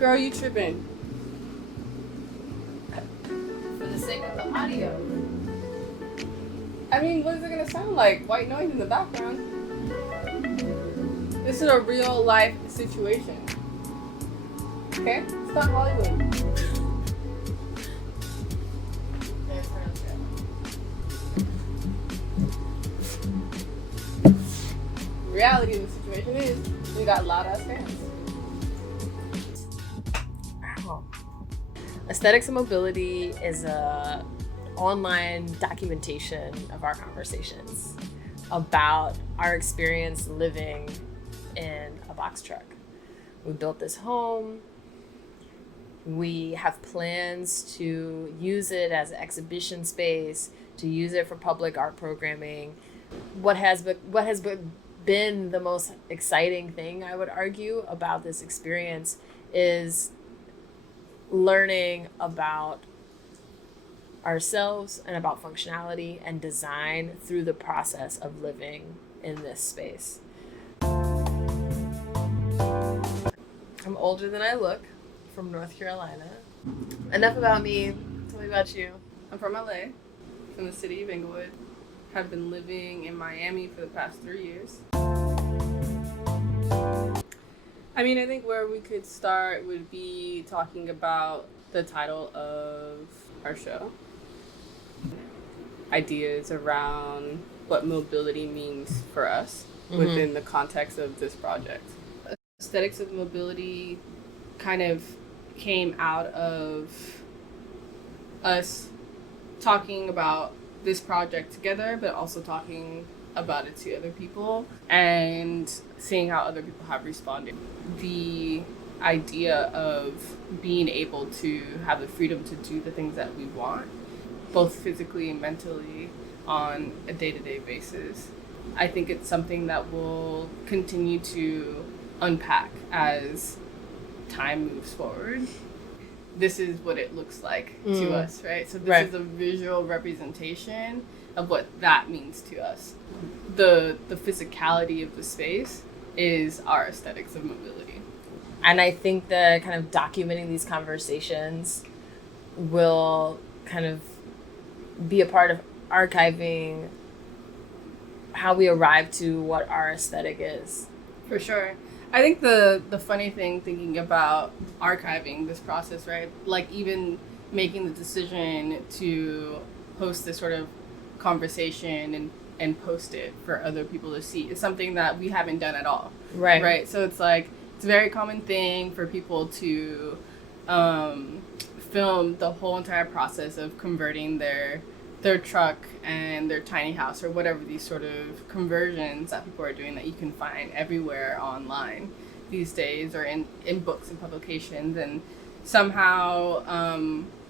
Girl, you tripping. For the sake of the audio. I mean, what is it gonna sound like? White noise in the background. This is a real life situation. Okay? It's not Hollywood. Reality of the situation is we got loud ass fans. Aesthetics and Mobility is a online documentation of our conversations about our experience living in a box truck. We built this home. We have plans to use it as an exhibition space, to use it for public art programming. What has been the most exciting thing, I would argue, about this experience is learning about ourselves and about functionality and design through the process of living in this space. I'm older than I look, from North Carolina. Enough about me. Tell me about you. I'm from LA, from the city of Inglewood. Have been living in Miami for the past 3 years. I mean, I think where we could start would be talking about the title of our show. Ideas around what mobility means for us within the context of this project. Aesthetics of Mobility kind of came out of us talking about this project together, but also talking about it to other people and seeing how other people have responded. The idea of being able to have the freedom to do the things that we want, both physically and mentally, on a day-to-day basis. I think it's something that we'll continue to unpack as time moves forward. This is what it looks like to us, right? So this is a visual representation of what that means to us. The physicality of the space is our aesthetics of mobility. And I think the kind of documenting these conversations will kind of be a part of archiving how we arrive to what our aesthetic is. For sure. I think the funny thing thinking about archiving this process, right? Like even making the decision to host this sort of conversation and post it for other people to see is something that we haven't done at all. Right. Right. So it's like, it's a very common thing for people to film the whole entire process of converting their truck and their tiny house or whatever these sort of conversions that people are doing that you can find everywhere online these days or in books and publications, and somehow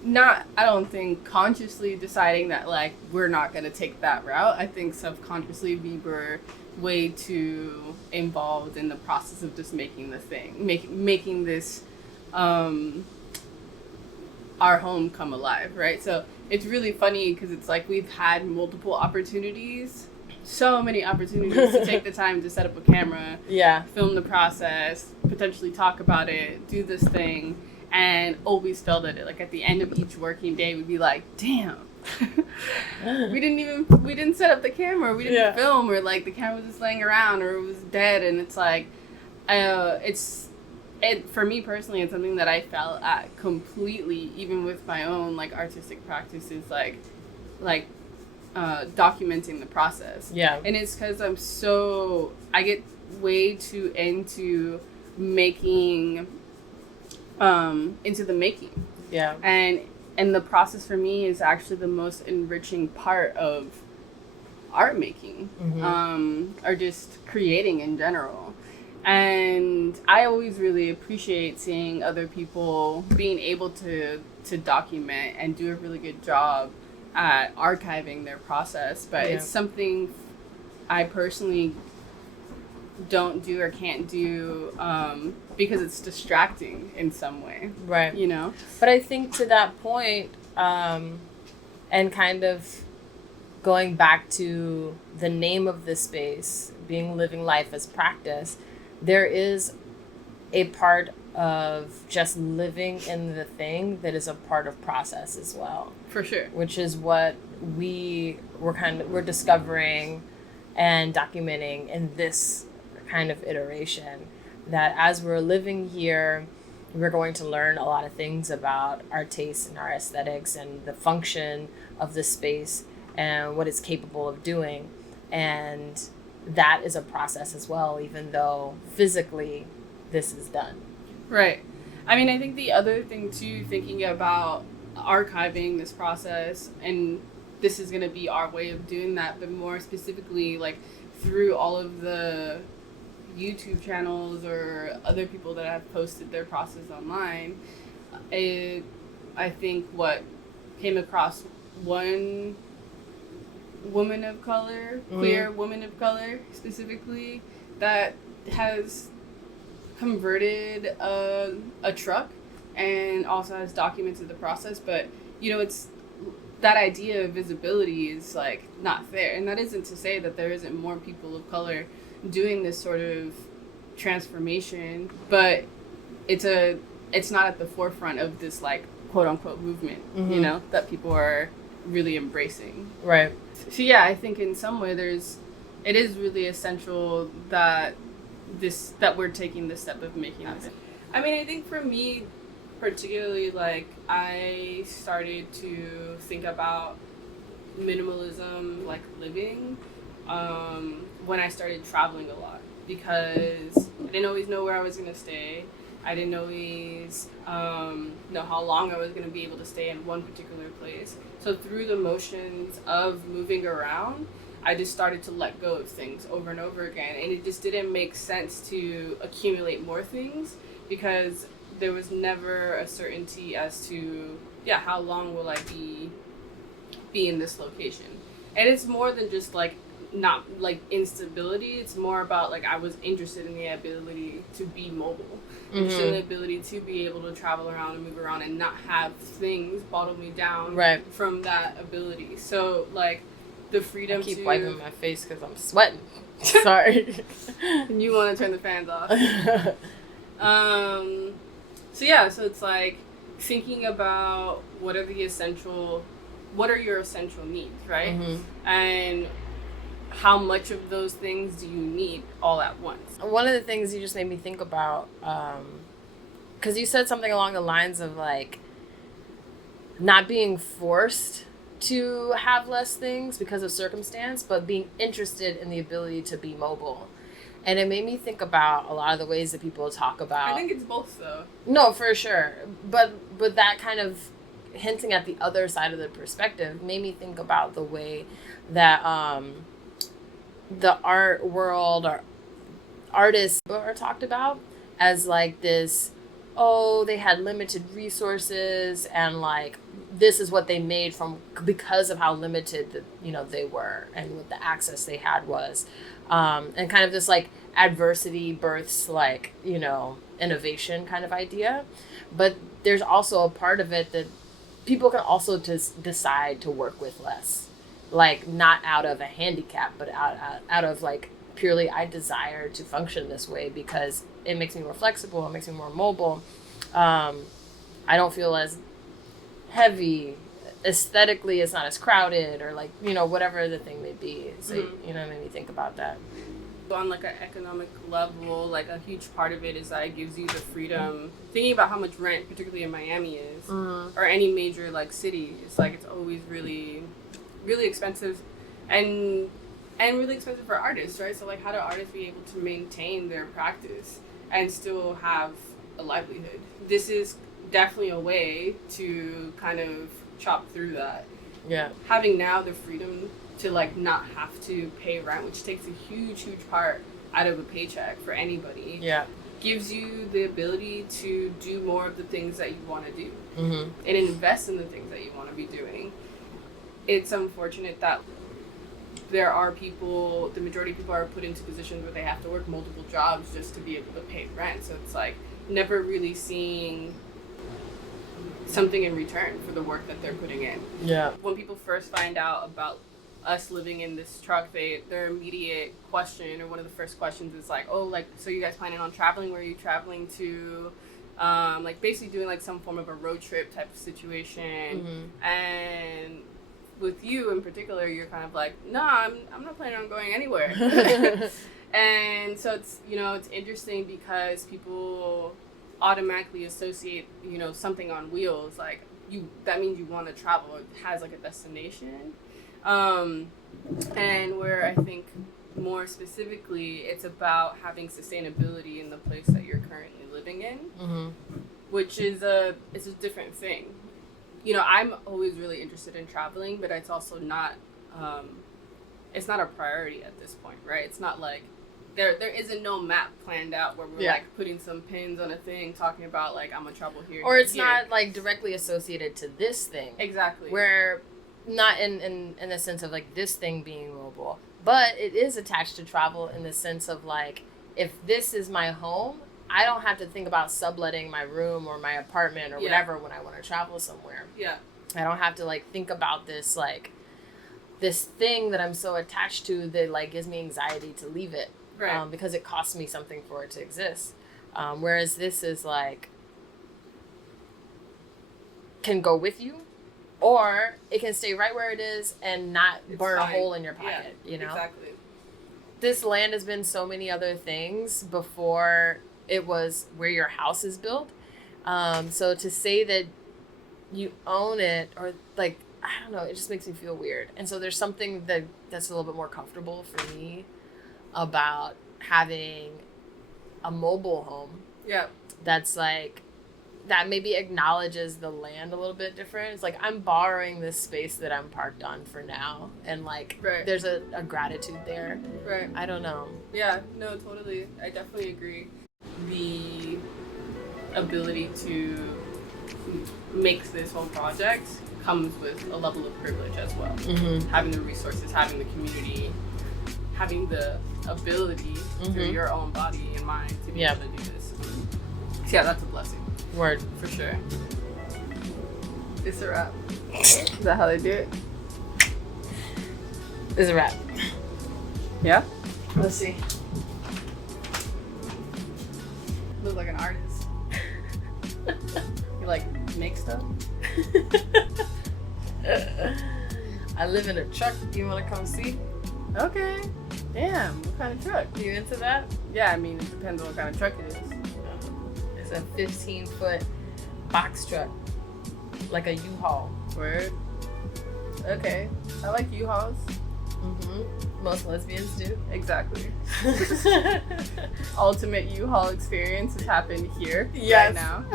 not, I don't think consciously deciding that like we're not going to take that route. I think subconsciously we were way too involved in the process of just making the thing, making this our home come alive, right? So it's really funny because it's like we've had multiple opportunities, so many opportunities to take the time to set up a camera, film the process, potentially talk about it, do this thing, and always felt at it. Like at the end of each working day, we'd be like, damn, we didn't set up the camera, we didn't film, or like the camera was just laying around or it was dead. And it's like, for me personally, it's something that I felt at completely, even with my own like artistic practices, like documenting the process. Yeah. And it's because I get way too into making, into the making. Yeah. And the process for me is actually the most enriching part of art making, or just creating in general. And I always really appreciate seeing other people being able to document and do a really good job at archiving their process. But it's something I personally don't do or can't do because it's distracting in some way. Right. You know? But I think to that point, and kind of going back to the name of the space, being living life as practice, there is a part of just living in the thing that is a part of process as well. For sure. Which is what we're discovering and documenting in this kind of iteration, that as we're living here, we're going to learn a lot of things about our tastes and our aesthetics and the function of the space and what it's capable of doing. And that is a process as well, even though physically this is done. Right. I mean, I think the other thing too, thinking about archiving this process, and this is going to be our way of doing that, but more specifically, like through all of the YouTube channels or other people that have posted their process online, I think what came across one woman of color, queer woman of color specifically, that has converted a truck and also has documented the process. But it's that idea of visibility is like not there, and that isn't to say that there isn't more people of color doing this sort of transformation, but it's not at the forefront of this like quote unquote movement, that people are really embracing. Right. So yeah, I think in some way it is really essential that we're taking this step of making this. I mean, I think for me particularly, like, I started to think about minimalism, like living, when I started traveling a lot, because I didn't always know where I was going to stay. I didn't always know how long I was going to be able to stay in one particular place. So through the motions of moving around, I just started to let go of things over and over again. And it just didn't make sense to accumulate more things, because there was never a certainty as to, how long will I be in this location. And it's more than just like, not like instability. It's more about like I was interested in the ability to be mobile, interested in the ability to be able to travel around and move around and not have things bottle me down from that ability. So like the freedom I keep wiping my face because I'm sweating. Sorry. You want to turn the fans off. So it's like thinking about what are your essential needs, right? And how much of those things do you need all at once? One of the things you just made me think about, because you said something along the lines of like not being forced to have less things because of circumstance, but being interested in the ability to be mobile. And it made me think about a lot of the ways that people talk about. I think it's both, though. No, for sure. But that kind of hinting at the other side of the perspective made me think about the way that the art world or artists are talked about as like this, they had limited resources and like this is what they made from because of how limited they were and what the access they had was, and kind of this like adversity births like innovation kind of idea. But there's also a part of it that people can also just decide to work with less, like not out of a handicap, but out of like purely I desire to function this way because it makes me more flexible, it makes me more mobile. I don't feel as heavy aesthetically, it's not as crowded, or like whatever the thing may be. So it made me think about that. On like an economic level, like a huge part of it is that it gives you the freedom. Thinking about how much rent, particularly in Miami, is, or any major like city, it's like it's always really, really expensive, and really expensive for artists, right? So like, how do artists be able to maintain their practice and still have a livelihood? This is definitely a way to kind of chop through that. Yeah. Having now the freedom to like not have to pay rent, which takes a huge part out of a paycheck for anybody. Yeah. Gives you the ability to do more of the things that you want to do and invest in the things that you want to be doing. It's unfortunate that there are people, the majority of people are put into positions where they have to work multiple jobs just to be able to pay rent. So it's like never really seeing something in return for the work that they're putting in. Yeah. When people first find out about us living in this truck, their immediate question, or one of the first questions is like, so you guys planning on traveling? Where are you traveling to? like basically doing like some form of a road trip type of situation. And with you in particular, you're kind of like, no, I'm not planning on going anywhere. And so it's, you know, it's interesting because people automatically associate, you know, something on wheels, like that means you want to travel. It has like a destination. And where I think more specifically, it's about having sustainability in the place that you're currently living in, which is it's a different thing. You know, I'm always really interested in traveling, but it's also not, it's not a priority at this point, right? It's not like there isn't no map planned out where we're like putting some pins on a thing talking about like I'm gonna travel here. Or it's not like directly associated to this thing. Exactly. Where not in the sense of like this thing being mobile, but it is attached to travel in the sense of like, if this is my home, I don't have to think about subletting my room or my apartment or whatever when I want to travel somewhere. Yeah. I don't have to like think about this like this thing that I'm so attached to that like gives me anxiety to leave it. Right. Because it costs me something for it to exist. Whereas this is like, can go with you, or it can stay right where it is and not burn a hole in your pocket, you know? Exactly. This land has been so many other things before it was where your house is built. So to say that you own it, or like, I don't know, it just makes me feel weird. And so there's something that's a little bit more comfortable for me about having a mobile home. Yeah. That's like, that maybe acknowledges the land a little bit different. It's like, I'm borrowing this space that I'm parked on for now. And like, there's a gratitude there. Right. I don't know. Yeah, no, totally. I definitely agree. The ability to make this whole project comes with a level of privilege as well. Having the resources, having the community, having the ability through your own body and mind to be able to do this. So yeah, that's a blessing. Word. For sure. It's a wrap. Is that how they do it? It's a wrap. Yeah? Let's see. Look like an artist. You like make stuff? I live in a truck. Do you want to come see? Okay. Damn, what kind of truck? You into that? Yeah, I mean, it depends on what kind of truck it is. It's a 15-foot box truck. Like a U-Haul. Word. Okay. I like U-Hauls. Most lesbians do. Exactly. Ultimate U-Haul experience has happened here right now.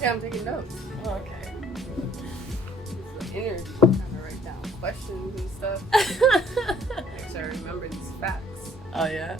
Yeah, I'm taking notes. Okay. It's the interview. I'm trying to write down questions and stuff. Make sure I remember these facts. Oh, yeah?